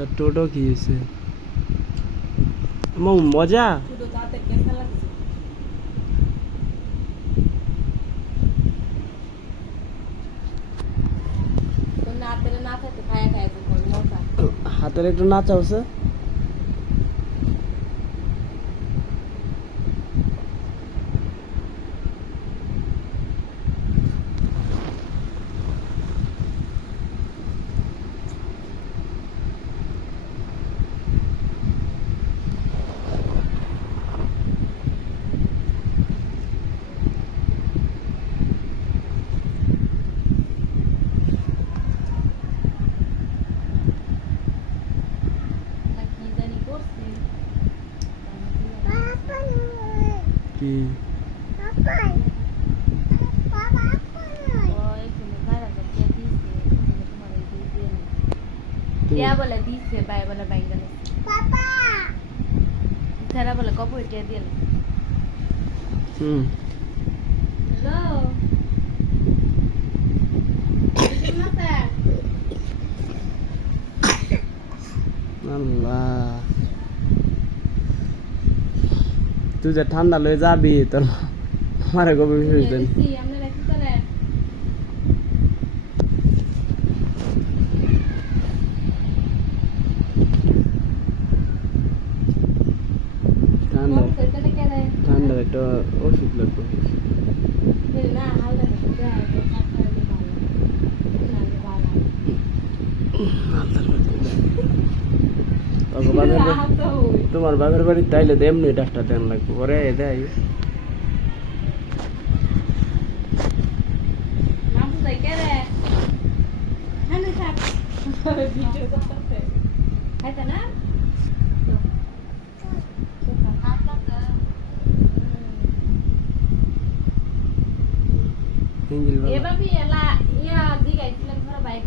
তা টোটো কি হয়েছে মৌ মজা শুধু দাঁতে কেঁচা লাগছে কি? দিছে ইয়া বলে দিছে বাই বলে বাইঙ্গালে তারা বলে কবে এটা না হুম। হ্যালো? আল্লাহ। তুই যে ঠান্ডা লয়ে যাবি তোর আমারে কবে বিষয় দেন আপনারা কি করেন ঠান্ডা সেটা কেন ঠান্ডা একটা ওষুধ লাগবে তোমার বাপের বাড়ি তাইলে তো এমনি ডাক্তার দেন লাগবে পরে দেয় এবার ইয়া দিগাইছিলাম ধরো বাইক